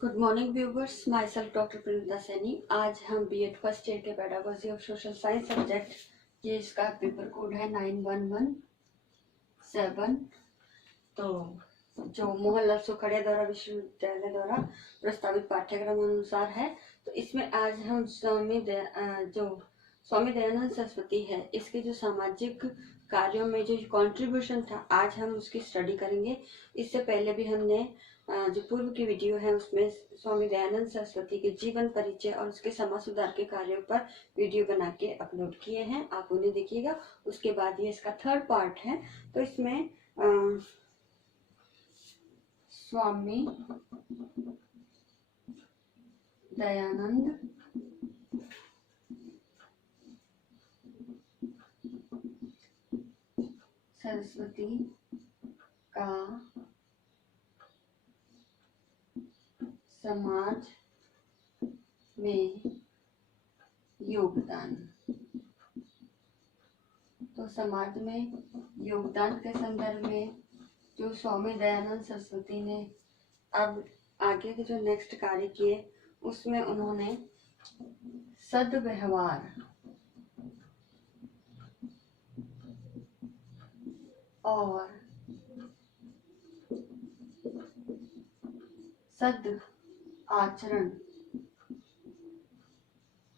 Good morning viewers, myself doctor Praneeta Saini. आज हम BEd first year के pedagogy of social science subject, ये इसका पेपर कोड है 9117। तो जो मोहनलाल सुखड़िया द्वारा विश्वविद्यालय द्वारा प्रस्तावित पाठ्यक्रम अनुसार है। तो इसमें आज हम स्वामी दयानंद सरस्वती है, इसके जो सामाजिक कार्यों में जो कंट्रीब्यूशन था, आज हम उसकी स्टडी करेंगे। इससे पहले भी हमने जो पूर्व की वीडियो है उसमें स्वामी दयानंद सरस्वती के जीवन परिचय और उसके समाज सुधार के कार्यों पर वीडियो बना के अपलोड किए हैं, आप उन्हें देखिएगा। उसके बाद ये इसका थर्ड पार्ट है। तो इसमें स्वामी दयानंद सरस्वती का समाज में योगदान। तो समाज में योगदान के संदर्भ में जो स्वामी दयानंद सरस्वती ने अब आगे के जो नेक्स्ट कार्य किए, उसमें उन्होंने सद्व्यवहार और सद आचरण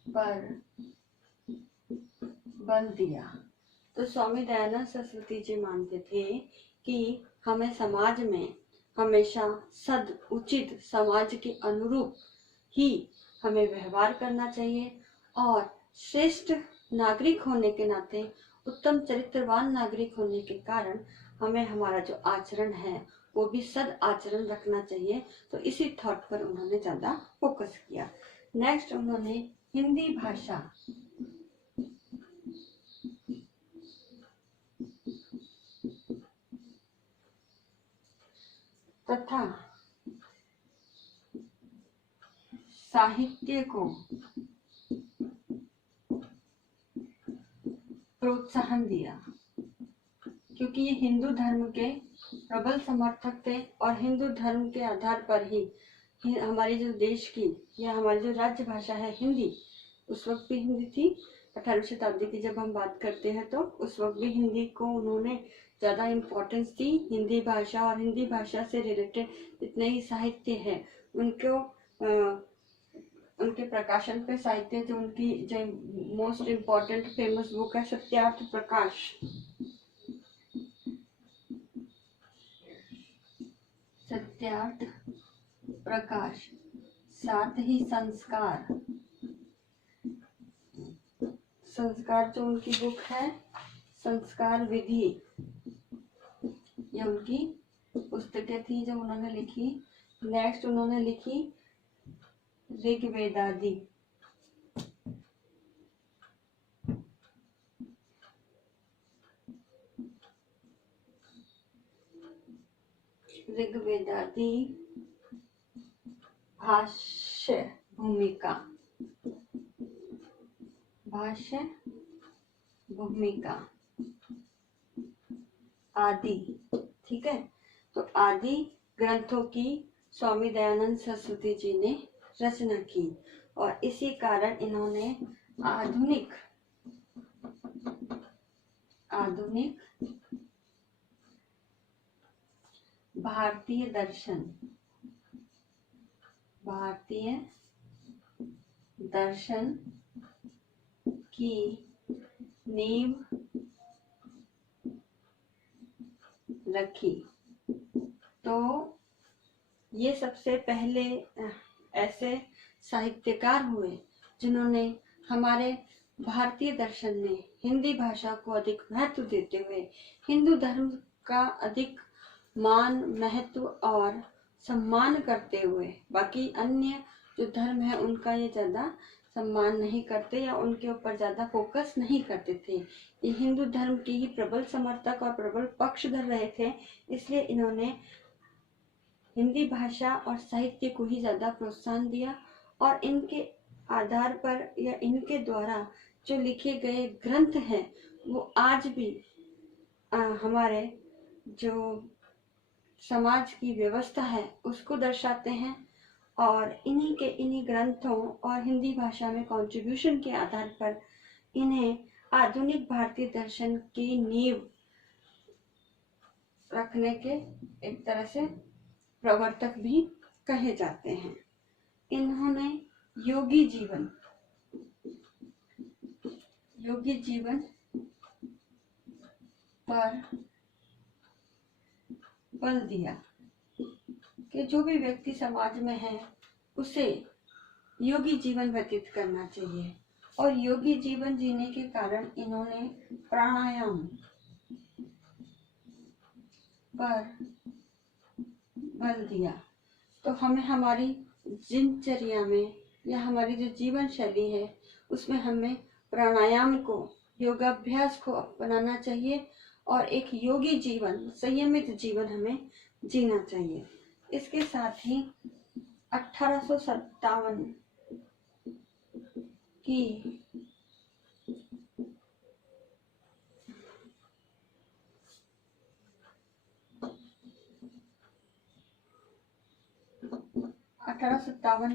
पर बल दिया। तो स्वामी दयानंद सरस्वती जी मानते थे कि हमें समाज में हमेशा सद उचित समाज के अनुरूप ही हमें व्यवहार करना चाहिए और श्रेष्ठ नागरिक होने के नाते, उत्तम चरित्रवान नागरिक होने के कारण हमें हमारा जो आचरण है वो भी सद आचरण रखना चाहिए। तो इसी थॉट पर उन्होंने ज्यादा फोकस किया। नेक्स्ट उन्होंने हिंदी भाषा तथा साहित्य को प्रोत्साहन दिया, क्योंकि ये हिंदू धर्म के प्रबल समर्थक थे और हिंदू धर्म के आधार पर ही हमारी जो देश की या हमारी जो राज्य भाषा है हिंदी, उस वक्त भी हिंदी थी। 18वीं शताब्दी की जब हम बात करते हैं तो उस वक्त भी हिंदी को उन्होंने ज़्यादा इम्पोर्टेंस दी। हिंदी भाषा और हिंदी भाषा से रिलेटेड जितने ही साहित्य है उनको उनके प्रकाशन पे साहित्य, जो उनकी जो मोस्ट इम्पोर्टेंट फेमस बुक है सत्यार्थ प्रकाश, सत्यार्थ प्रकाश, साथ ही संस्कार जो उनकी बुक है संस्कार विधि, ये उनकी पुस्तकें थी जो उन्होंने लिखी। नेक्स्ट उन्होंने लिखी ऋग्वेदादि, भाष्य भूमिका आदि। ठीक है, तो आदि ग्रंथों की स्वामी दयानंद सरस्वती जी ने रचना की और इसी कारण इन्होंने आधुनिक भारतीय दर्शन की नींव रखी। तो ये सबसे पहले ऐसे साहित्यकार हुए जिन्होंने हमारे भारतीय दर्शन में हिंदी भाषा को अधिक महत्व देते हुए हिंदू धर्म का अधिक मान, महत्व और सम्मान करते हुए बाकी अन्य जो धर्म है उनका ये ज्यादा सम्मान नहीं करते या उनके ऊपर ज्यादा फोकस नहीं करते थे। ये हिंदू धर्म की ही प्रबल समर्थक और प्रबल पक्षधर रहे थे, इसलिए इन्होंने हिंदी भाषा और साहित्य को ही ज्यादा प्रोत्साहन दिया और इनके आधार पर या इनके द्वारा जो लिखे गए ग्रंथ हैं वो आज भी हमारे जो समाज की व्यवस्था है उसको दर्शाते हैं और इन्हीं ग्रंथों और हिंदी भाषा में कंट्रीब्यूशन के आधार पर इन्हें आधुनिक भारतीय दर्शन की नींव रखने के एक तरह से प्रवर्तक भी कहे जाते हैं। इन्होंने योगी जीवन पर बल दिया कि जो भी व्यक्ति समाज में है उसे योगी जीवन व्यतीत करना चाहिए, और योगी जीवन जीने के कारण इन्होंने प्राणायाम पर बल दिया। तो हमें हमारी दिनचर्या में या हमारी जो जीवन शैली है उसमें हमें प्राणायाम को, योगाभ्यास को अपनाना चाहिए और एक योगी जीवन, संयमित जीवन हमें जीना चाहिए। इसके साथ ही 1857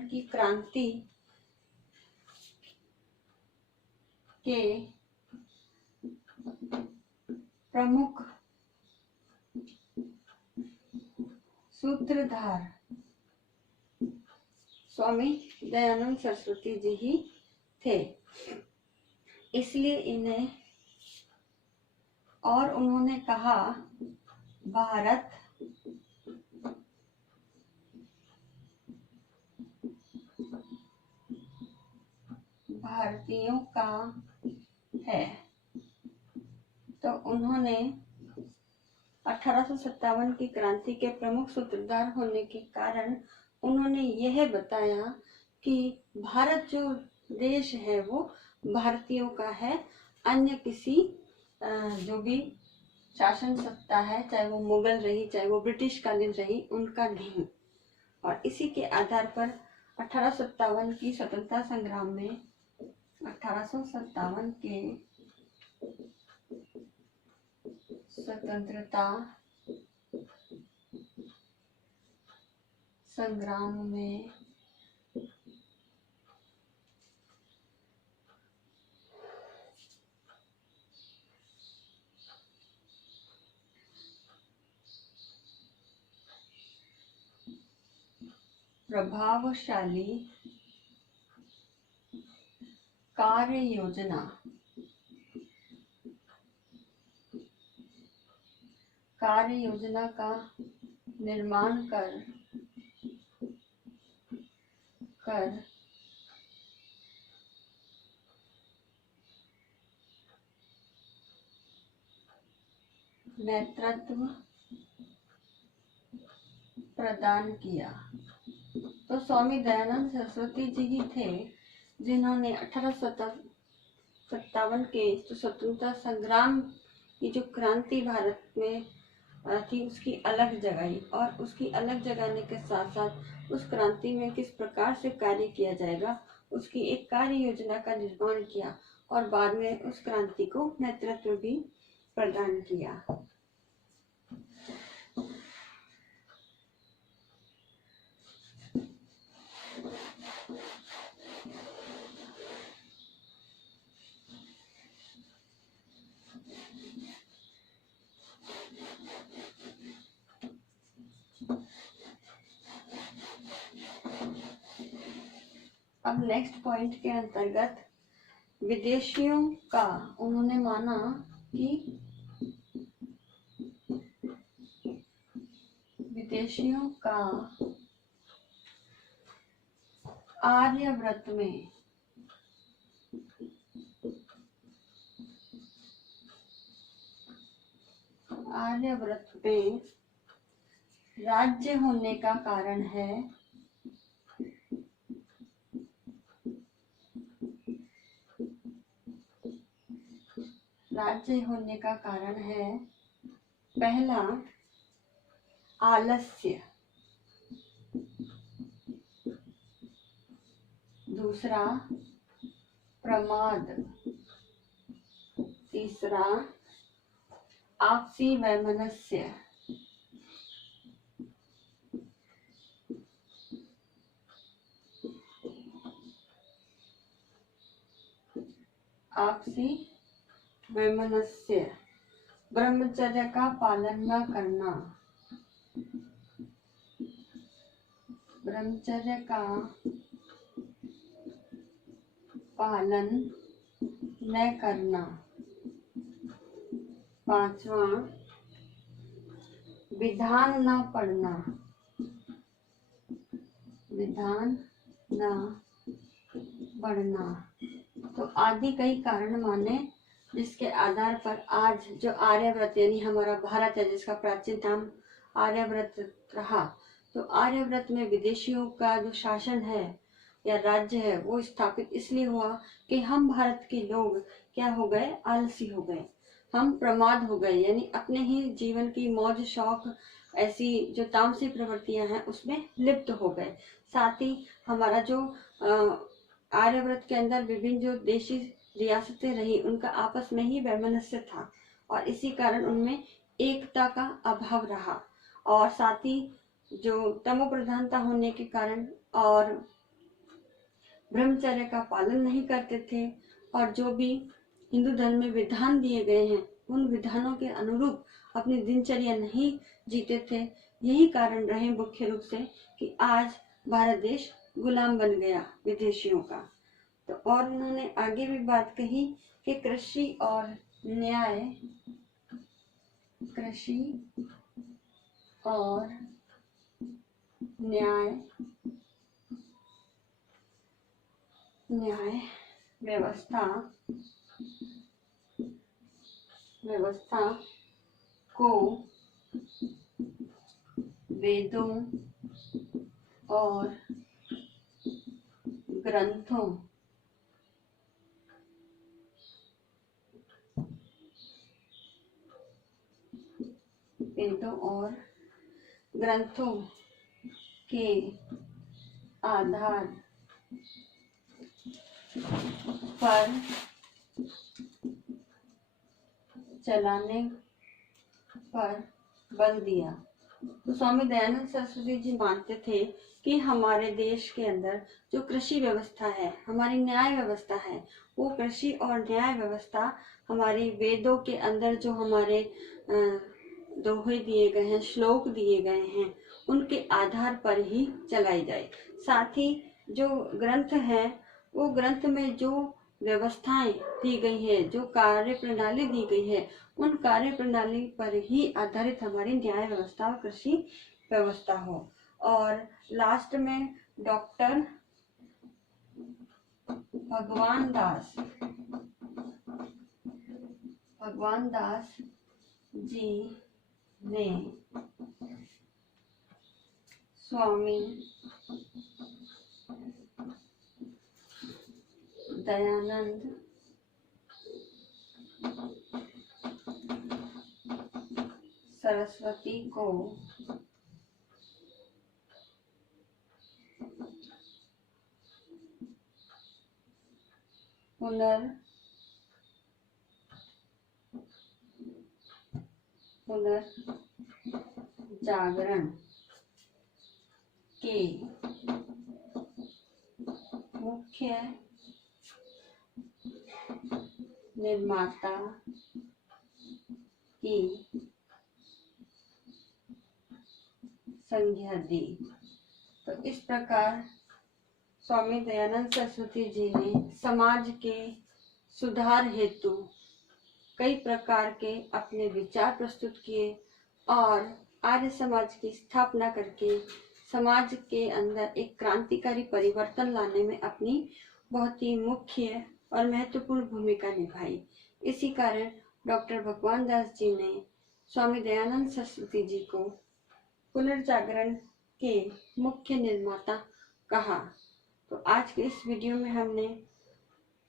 की क्रांति के प्रमुख सूत्रधार स्वामी दयानंद सरस्वती जी ही थे। इसलिए इन्हें, और उन्होंने कहा, भारत भारतीयों का है। तो उन्होंने 1857 की क्रांति के प्रमुख सूत्रधार होने के कारण उन्होंने यह बताया कि भारत जो देश है वो भारतीयों का है, अन्य किसी जो भी शासन सत्ता है, चाहे वो मुगल रही, चाहे वो ब्रिटिश कालीन रही, उनका नहीं। और इसी के आधार पर 1857 की स्वतंत्रता संग्राम में 1857 के स्वतंत्रता संग्राम में प्रभावशाली कार्य योजना का निर्माण कर नेतृत्व प्रदान किया। तो स्वामी दयानंद सरस्वती जी ही थे जिन्होंने 1857 के स्वतंत्रता संग्राम की जो क्रांति भारत में थी उसकी अलग जगाई, और उसकी अलग जगाने के साथ साथ उस क्रांति में किस प्रकार से कार्य किया जाएगा उसकी एक कार्य योजना का निर्माण किया, और बाद में उस क्रांति को नेतृत्व भी प्रदान किया। अब नेक्स्ट पॉइंट के अंतर्गत विदेशियों का उन्होंने माना कि विदेशियों का आर्यव्रत में राज्य होने का कारण है, पहला आलस्य, दूसरा प्रमाद, तीसरा आपसी वैमनस्य, आपसी वैमनस्य, ब्रह्मचर्य का पालन न करना, ब्रह्मचर्य का पालन न करना। 5वां, विधान न पढ़ना, विधान न पढ़ना। तो आदि कई कारण माने, जिसके आधार पर आज जो आर्यव्रत यानी हमारा भारत है, जिसका प्राचीन नाम आर्यव्रत रहा, तो आर्यव्रत में विदेशियों का जो शासन है या राज्य है वो स्थापित इसलिए हुआ कि हम भारत के लोग क्या हो गए, आलसी हो गए, हम प्रमाद हो गए, यानी अपने ही जीवन की मौज शौक ऐसी जो तामसी प्रवृत्तियां हैं उसमें लिप्त हो गए। साथ ही हमारा जो आर्यव्रत के अंदर विभिन्न जो देशी रियासतें रही उनका आपस में ही वैमनस्य था और इसी कारण उनमें एकता का अभाव रहा। और साथ ही जो तमो प्रधानता होने के कारण और ब्रह्मचर्य का पालन नहीं करते थे और जो भी हिंदू धर्म में विधान दिए गए हैं उन विधानों के अनुरूप अपनी दिनचर्या नहीं जीते थे। यही कारण रहे मुख्य रूप से कि आज भारत देश गुलाम बन गया विदेशियों का। तो और उन्होंने आगे भी बात कही कि कृषि और न्याय, कृषि और न्याय व्यवस्था को वेदों और ग्रंथों के आधार पर चलाने पर बल दिया। तो स्वामी दयानंद सरस्वती जी मानते थे कि हमारे देश के अंदर जो कृषि व्यवस्था है, हमारी न्याय व्यवस्था है, वो कृषि और न्याय व्यवस्था हमारी वेदों के अंदर जो हमारे दोहे दिए गए हैं, श्लोक दिए गए हैं, उनके आधार पर ही चलाई जाए। साथ ही जो ग्रंथ है वो ग्रंथ में जो व्यवस्थाएं दी गई है, जो कार्य प्रणाली दी गई है, उन कार्य प्रणाली पर ही आधारित हमारी न्याय व्यवस्था और कृषि व्यवस्था हो। और लास्ट में डॉक्टर भगवान दास जी ने स्वामी दयानंद सरस्वती को पुनर्जागरण के मुख्य निर्माता की संज्ञा दी। तो इस प्रकार स्वामी दयानंद सरस्वती जी ने समाज के सुधार हेतु कई प्रकार के अपने विचार प्रस्तुत किए और आर्य समाज की स्थापना करके समाज के अंदर एक क्रांतिकारी परिवर्तन लाने में अपनी बहुत ही मुख्य और महत्वपूर्ण भूमिका निभाई। इसी कारण डॉक्टर भगवान दास जी ने स्वामी दयानंद सरस्वती जी को पुनर्जागरण के मुख्य निर्माता कहा। तो आज के इस वीडियो में हमने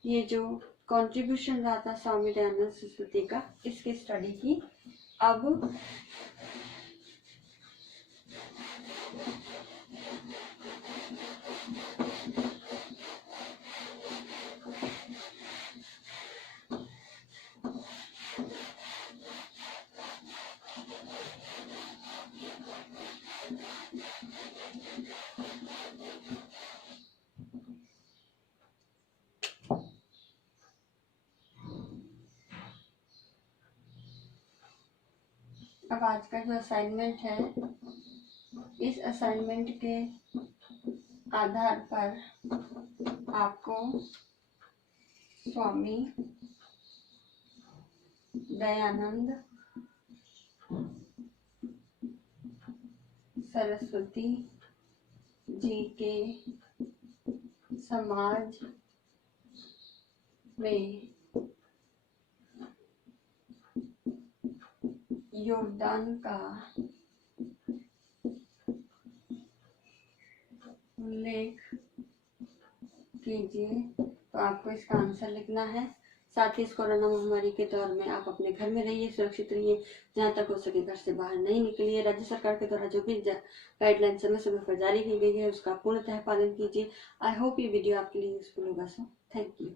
ये जो कंट्रीब्यूशन रहा था स्वामी दयानंद सरस्वती का, इसकी स्टडी की। अब अब आज का जो असाइनमेंट है, इस असाइनमेंट के आधार पर आपको स्वामी दयानंद सरस्वती जी के समाज में योगदान का उल्लेख कीजिए। तो आपको इसका आंसर लिखना है। साथ ही इस कोरोना महामारी के दौर में आप अपने घर में रहिए, सुरक्षित रहिए, जहाँ तक हो सके घर से बाहर नहीं निकलिए। राज्य सरकार के द्वारा जो भी गाइडलाइन समय समय पर जारी की गई है उसका पूर्णतः पालन कीजिए। आई होप ये वीडियो आपके लिए यूजफुल होगा। So thank you.